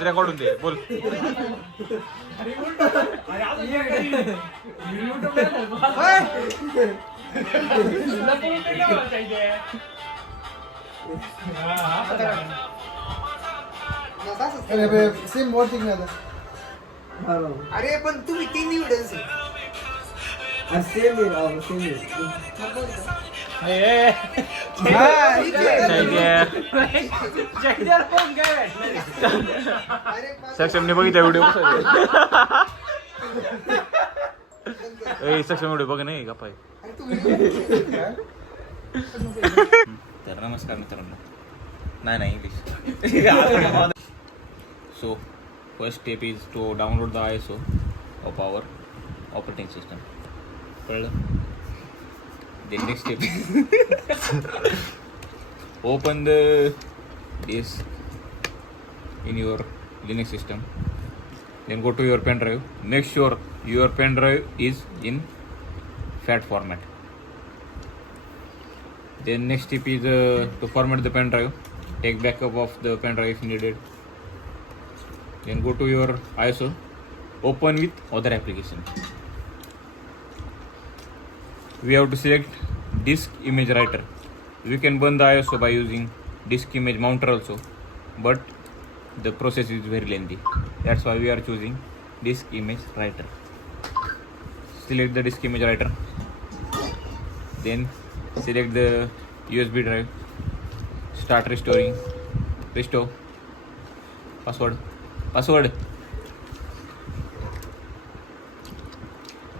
Voice record होऊन दे बोल. Same watching आता. अरे पण तुम्ही तीन व्हिडिओ सेम आहे सेम सक्षमने बघितला व्हिडिओ कसा सक्षम व्हिडिओ बघ नाही का पाय. तर नमस्कार मित्रांनो. नाही English. So first step is to download the ISO of our operating system. कळलं. The next step open the disk in your Linux system, then go to your pen drive. Make sure your pen drive is in FAT format. Then next step is to format the pen drive. Take backup of the pen drive if needed. Then go to your ISO, open with other application. We have to select disk image writer. We can burn the ISO by using disk image mounter also, but the process is very lengthy. That's why we are choosing disk image writer. Select the disk image writer. Then select the USB drive. Start restoring. Restore. Password.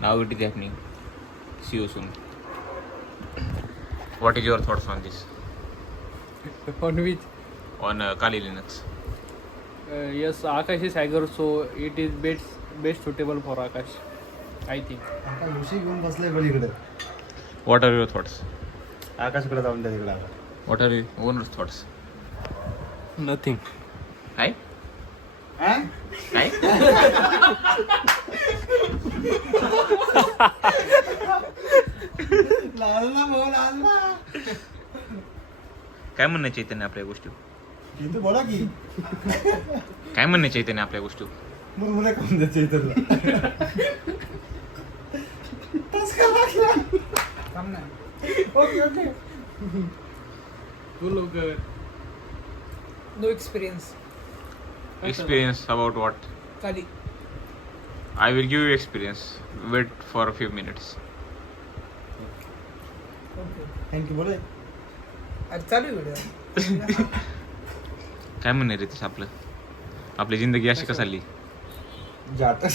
Now it is happening. See you soon. What is your thoughts on this? On which? On Kali Linux. Yes, Akash is hacker, so it is best suitable for Akash, I think. आता लुशी घेऊन बसलाय बळीकडे. What are your thoughts? आकाशकडे जाऊन द्या तिकडे. What are your own thoughts? Nothing. Hi? Hi? काय म्हणणं चैतन्य आपल्या गोष्टी? तू बोला की. काय म्हणणं चैतन्य आपल्या गोष्टी? मुरमुरे कोण द्यायचे इथं. Okay no experience. Experience about what? खाली I will give you experience. Wait for a few minutes. Thank you बोले. अरे चालू व्हिडिओ. काय म्हणणं रे तसं आपलं? आपली जिंदगी अशी का चालली? जाता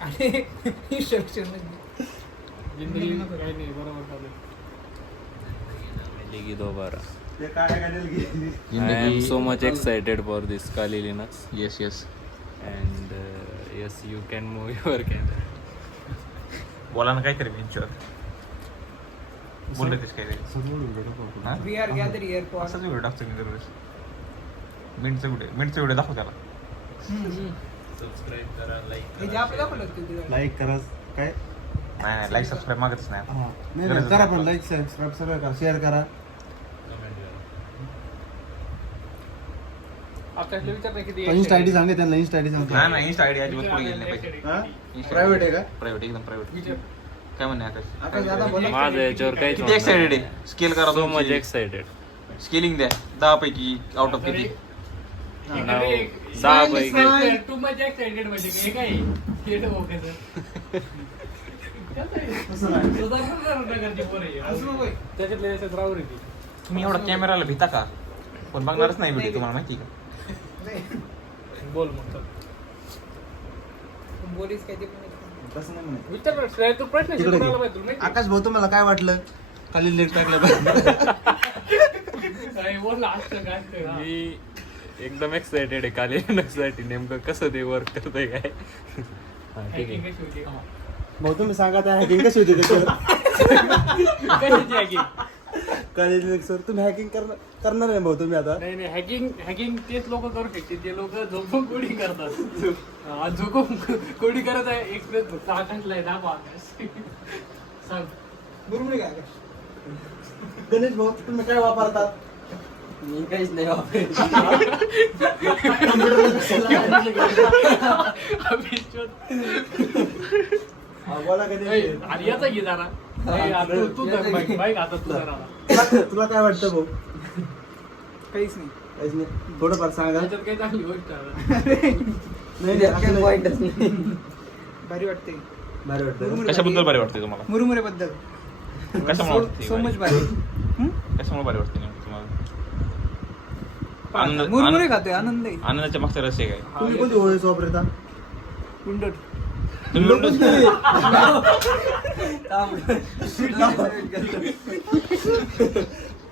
आणि इन्स्ट्रक्शन जिंदगी काही नाही बरोबर चालू. ते काय घालेल की. I am so much excited for this Kali Linux, Yes. and yes, you can move your camera. बोला ना काहीतरी विंचर. बोलले तेच काहीतरी. हा? We are gather here for. असाच व्हिडिओ टाकतो मी दरवेळेस. मिनिटचा व्हिडिओ दाखव त्याला. Subscribe करा, like हे जे आपलं दाखवलं होतं ते. लाईक करा काय. नाही लाईक सबस्क्राईब मागतच नाही. हा नाही करा पण लाईक सबस्क्राईब सगळं करा शेअर करा. comment करा. आकाशला विचारलं किती इन्स्टा आयडी सांगे त्यांना. इन्स्टा आयडी सांगतो. नाही इंस्टा आयडी अजिबात पुढे गेली नाही पाहिजे. प्रायव्हेट आहे का. प्रायव्हेट एकदम प्रायव्हेट. काय म्हणणे आकाश? आकाश दादा बोला. माझं याच्यावर काहीच किती एक्साइटेड आहे? स्केल करा. so much excited. स्केलिंग द्या 10 पैकी आउट ऑफ किती? Now 10 पैकी टू मच एक्साइटेड म्हणजे काय काय केलं ओके सर. त्याच्यातल्या याच्यात राहू रे ती. तुम्ही एवढा कॅमेराला भिता का? कोण बघणारच नाही व्हिडिओ तुम्हाला माहिती का? बोल मग चल. बोलीस काय ते पण तसं नाही म्हणे. विचार तू प्रश्न तिकडे शिकवला घे. पाहिजे तुला माहिती आकाश भाऊ तुम्हाला काय वाटलं खाली लेट टाकलं आहे? बोल असतं काय असतं का? मी एकदम एक्साइटेड आहे Kali Linux साठी. नेमकं कसं ते वर्क करतंय काय. हा, ठीक Hacking आहे. कशी होती? हा. भाऊ तुम्ही सांगा त्या हॅकिंग कशी होती त्याच्यावर. कशाची hacking? खाली लेट सर तुम्ही हॅकिंग करणार आहे भाऊ तुम्ही आता. नाही हॅकिंग तेच लोक करू शकते जे लोक झोपून कोडिंग करतात. झोपून कोडिंग करत आहे एक्सप्रेस फक्त आकाशला आहे दाखवा आकाश. सांग बरोबर आहे का आकाश? गणेश भाऊ तुम्ही काय वापरतात. मी काहीच नाही वापरत. बोला कधी आणि याचा घे जरा ए, आता तू धर बाईक आता तू जरा तुला काय वाटतं भाऊ? काहीच नाही. काहीच नाही, थोडंफार सांगा. त्याच्यात काही चांगली गोष्ट आहे. नाही त्यात असं काही नाही. पॉईंटच नाही. भारी वाटते. भारी वाटतं. कशाबद्दल भारी वाटते तुम्हाला मुरमुरे बद्दल कशामुळे वाटते सो मच भारी? भारी. कशामुळे भारी वाटते नेमकं तुम्हाला आनंद मुरमुरे खातोय आनंद आहे. आनंदाच्या मागचा रहस्य काय तुम्ही कोणती ओएस वापरता? विंडोज. तुम्ही Windows-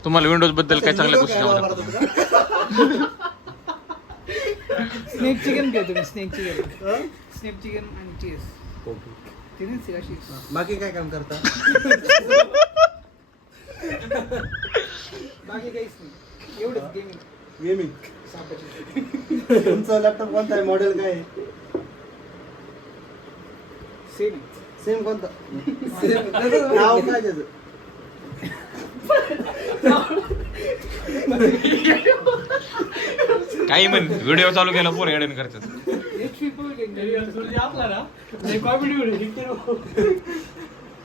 तुम्हाला विंडोज बद्दल काय चांगल्या गोष्टी आवडतात? स्नेक चिकन घेतो मी. Snake chicken. स्नेक चिकन आणि चीज. तिनेच आहे अशी. बाकी काय काम करता? बाकी काहीच नाही. एवढंच गेमिंग. गेमिंग. सापाची. तुमचा लॅपटॉप कोणता आहे? मॉडेल काय आहे? सेम. सेम कोणता? नाव काय त्याचं? काही म्हण व्हिडिओ चालू केला पोर एडिट करतात HP पण तरी सुरजी आपला ना लय कॉमेडी व्हिडिओ शिकते नको.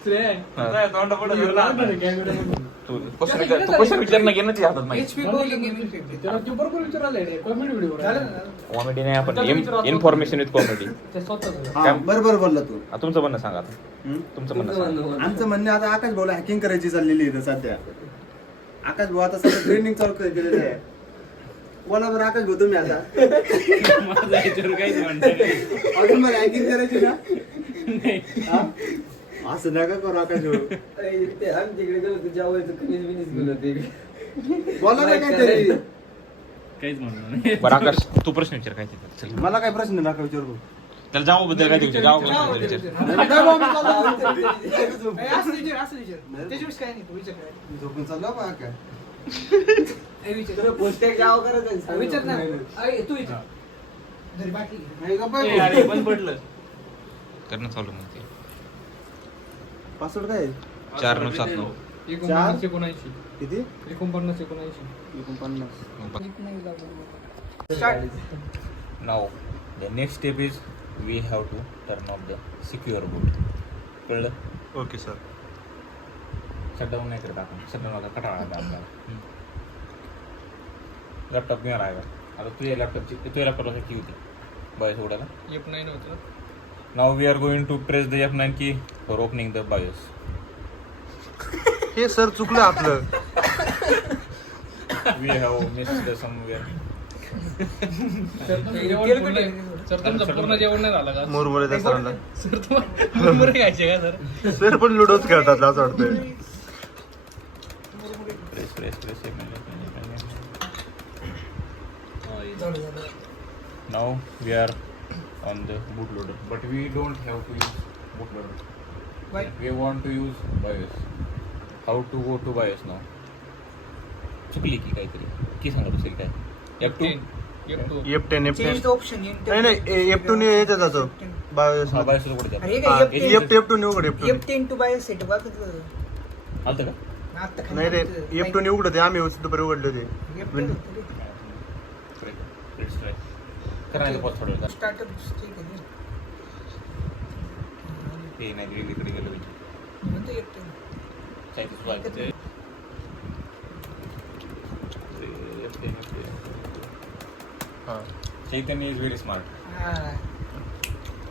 श्रेय, लागणार आहे कॅमेऱ्यामध्ये. तू क्वेश्चन विचार ना घेणं हातात माहिती HP bowling गेमिंग फेवरेट. त्याला ते बरोबर विचारायला आहे, कॉमेडी व्हिडिओ झालं ना? कॉमेडी नाही आपण इन्फॉर्मेशन विथ कॉमेडी ते स्वतःच. हा, बरोबर बोलला तू. तुमचं म्हणणं सांगा आता हम्म? तुमचं म्हणणं सांगा आमचं म्हणणं आता आकाश भाऊला हॅकिंग करायची चाललेली आहे इथं सध्या. आकाश भाऊ आता सध्या ट्रेनिंग चालू केलेलं आहे. बोला बरं आकाश भाऊ तुम्ही आता अजून मला हॅकिंग करायची ना? हा? असं नका करू आकाश भाऊ. ते आमच्याकडे गेलो तर जेवायचं कणीस बिनीस गेलो ते. बोला ना काहीतरी. बरं आकाश तू प्रश्न विचार काय ते चल मला काय प्रश्न नका विचारू भाऊ. त्याला जावबद्दल काय ते विचार जाऊ जावबद्दल दे, विचार नाही, नाही भाऊ, मी चाललो. ए, असं विचार, असं विचार. त्याच्याविषयी काय नाही, तू विचार काय. झोपून चाललो बा काय? ए, विचार. तुला पोस्टेक जावं करत आहे. विचार ना. अरे, तू विचार. घरी बाकी. नाही गप्पा आहे भाऊ. करणं चालू म्हणते पासवर्ड काय आहे? 4979 49 79 किती? 49 79. 49. Start. Now the next step is we have to turn off the secure boot. कळलं? Okay sir. शटडाऊन नाही करत आपण. शटडाऊन आता कटाळा आला आपल्याला. लॅपटॉप मिळाला आहे का? आता तुझ्या लॅपटॉपला की होती बायोस उघडायला. F9 होतं. Now we are going to press the F9 key for opening the BIOS. हे सर चुकलं आपलं. We have missed the somewhere. Sir तुमचं पूर्ण जेवण नाही झालं का? मुरमुरे त्या सरांना. सर तुम्हाला मुरमुरे खायचे का सर? सर पण लुडोच खेळतात असं वाटतंय. Press. एक minute. झालं, झालं. Now we are on the bootloader, but we don't have to use bootloader. Why? We want to use BIOS. How to go to BIOS now? चुकली की काहीतरी की सांगत असेल काय? F2. F2. F10 Change the option. नाही नाही F2 ने येतं जातं. बायोस हा BIOS कुठे जातं? अरे काय F10 F2 ने उघड F2. F10 to buy set बघ. आलतं का? आता खाली नाही रे आलं. F2 ने उघडते आम्ही दुपारी उघडले होते. F10 होतं रे. Let's try. करायला पॉज थोडं वेळ. Startup ठीक आहे. ते नाही वेगळीकडे गेलो मी. म्हणतो F10. चायचं स्वागत. Chaitanya is very smart. हा.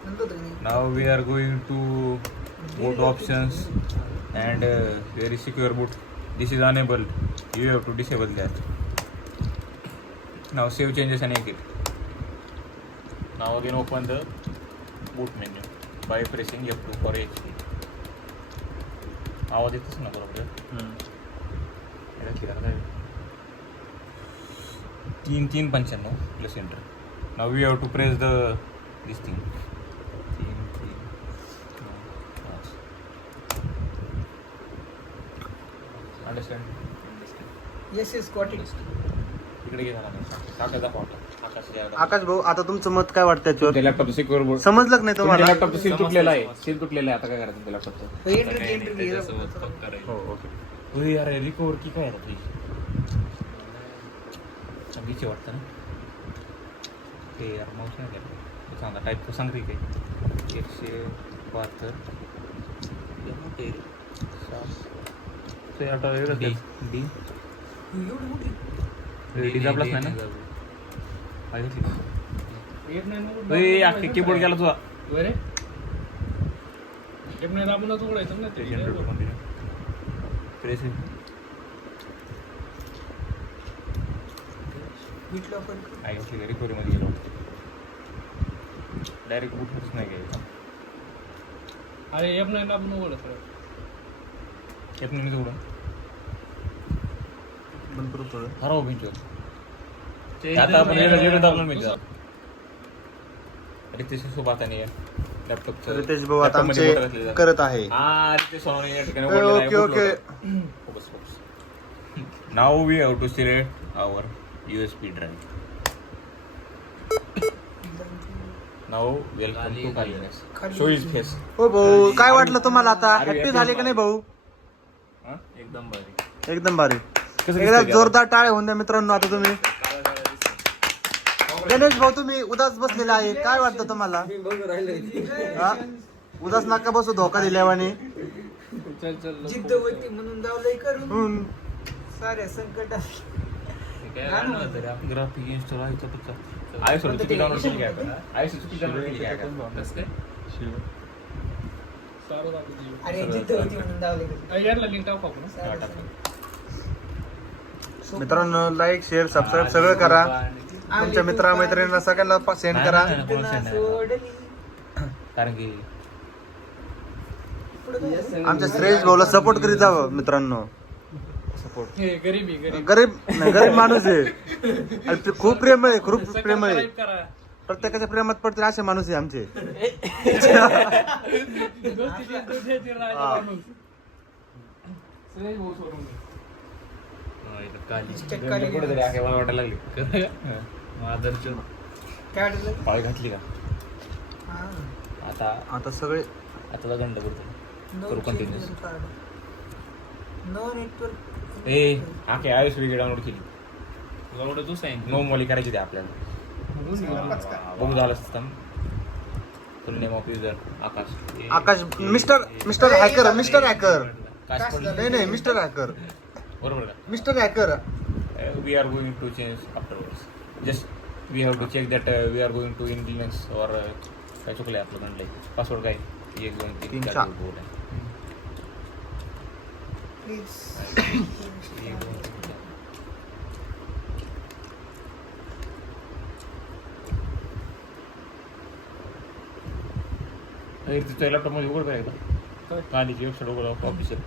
म्हणतो तर मी. Now we are going to boot options and very secure boot. This is unable. You have to disable that. Now save changes and exit. Now again open the boot menu by pressing F2 for HP. आवाज येतच ना बरोबर. 3-3-95 plus enter. Now we have to press this thing. 3-3-9. Understand? Yes, yes, got it. इकडे घे जरा. आकाश दाखव आता. आकाश जरा दाखव. आकाश भाऊ आता तुमचं मत काय वाटतं तुमच्या याच्यावर? लॅपटॉपचं सिक्युअर बोर्ड. समजलं का नाही तुमच्या तुम्हाला? लॅपटॉपचं सील तुटलेलं आहे. सील तुटलेलं आहे. आता काय करायचं तुमच्या लॅपटॉपचं? Entry. हो ओके. अरे रिकवर की काय आता तुझी? बीचे वाटतं ना ते यार मावशी नाही केलं सांगा टाईप सांग रे काही 172 डी डी डी दाबलाच नाही ना अख्खे कीबोर्ड गेला तुझा बरे F9 आपणच उघडायचं ना ते प्रेस भेटलो आपण आईची रिकवरीमध्ये गेलो डायरेक्ट उठतच नाही घ्यायचं अरे F9 आपण उघडत येत नाही मी तेवढं बंद करू थोडं. हरव भिंचो आता आपण वेगळं दाबलं मिळतं रितेश सोबत आणि लॅपटॉपचं रितेश भाऊ आता आमचे करत आहे. रितेश सोनवणे या ठिकाणी ओके ओके नाव we have to select our USB drive. Now welcome to Kalinas. Show his face. हो भाऊ काय वाटलं तुम्हाला आता हॅप्पी झाले का नाही भाऊ? एकदम भारी एकदम भारी. कसं एकदा दिसतंय जोरदार टाळे होऊन द्या मित्रांनो. आता तुम्ही गणेश भाऊ तुम्ही उदास बसलेला आहे काय वाटतं तुम्हाला? मी बघून राहिलोय ती. हा? उदास नका बसू धोका दिल्यावाने. जिद्द होती म्हणून जावलंय करून साऱ्या संकटात ग्राफिक इन्स्टॉल आहे तर आहे सोड चुकी डाउनलोड केली काय आपण आहे चुकी डाउनलोड केली काय सारं दाखवतो. अरे जिद्द होती म्हणून जावलंय याला लिंक टाकू आपण मित्रांनो लाईक शेअर सबस्क्राईब सगळं करा. तुमच्या मित्रा मैत्रिणींना सगळ्यांना सेंड करा. कारण की आमच्या श्रेयस भाऊला सपोर्ट करीत जावं मित्रांनो. सपोर्ट हे गरीबी गरीब नाही, गरीब माणूस आहे आणि ते खूप प्रेम आहे खूप प्रेम आहे. सबस्क्राईब करा प्रत्येकाच्या प्रेमात पडतील असे माणूस आहे आमचे. कुठे तरी आहे मला वाटायला लागली मादरचो काय वाटलं पाळ घातली का हा आता आता सगळे आता दंड करतो नो करू continuous. नो नेटवर्क ए आखे आयुष वेगळी डाउनलोड केली एवढं तू सांग नो मोली करायची ते आपल्याला बघू झालं असतं फुल name of user Akash Akash mister hacker mister hacker काश पडलं नाही नाही मिस्टर हॅकर बरोबर का mister hacker we are going to change afterwards. Just we have to check that we are going to Indians or काय चुकलंय आपलं म्हणलंय पासवर्ड काय 1 2 3 तीन, 4 चार. बोल आहे प्लीज 1 2 3 4 तुझ्या लॅपटॉप मध्ये उघड करायचं कालीची वेबसाईट उघड ऑफिशियल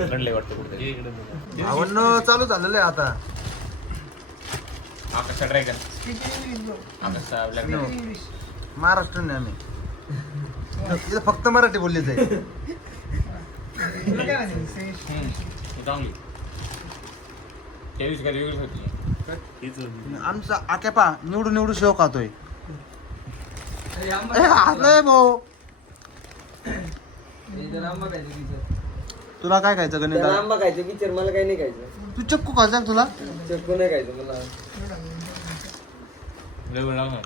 रडले वाटतं कुठे भावनो चालू झालेलं आहे आता. आकाशचा ड्रॅगन आकाशचा ब्लॅक महाराष्ट्रीयन आहे आम्ही. इथं फक्त मराठी बोलली जाईल. तुला काय म्हणायचं चांगली त्या दिवशी काय वेगळीच होती आमचा आकेपा निवडून निवडून शेव खातोय. हातलंय भाऊ त्याला आंबा खायचं विचार. तुला काय खायचं त्याला गणित? आंबा खायचं विचार मला काही नाही खायचं. तू चक्कू खायचा का तुला? चक्कू नाही खायचं मला. वेगळं लागणार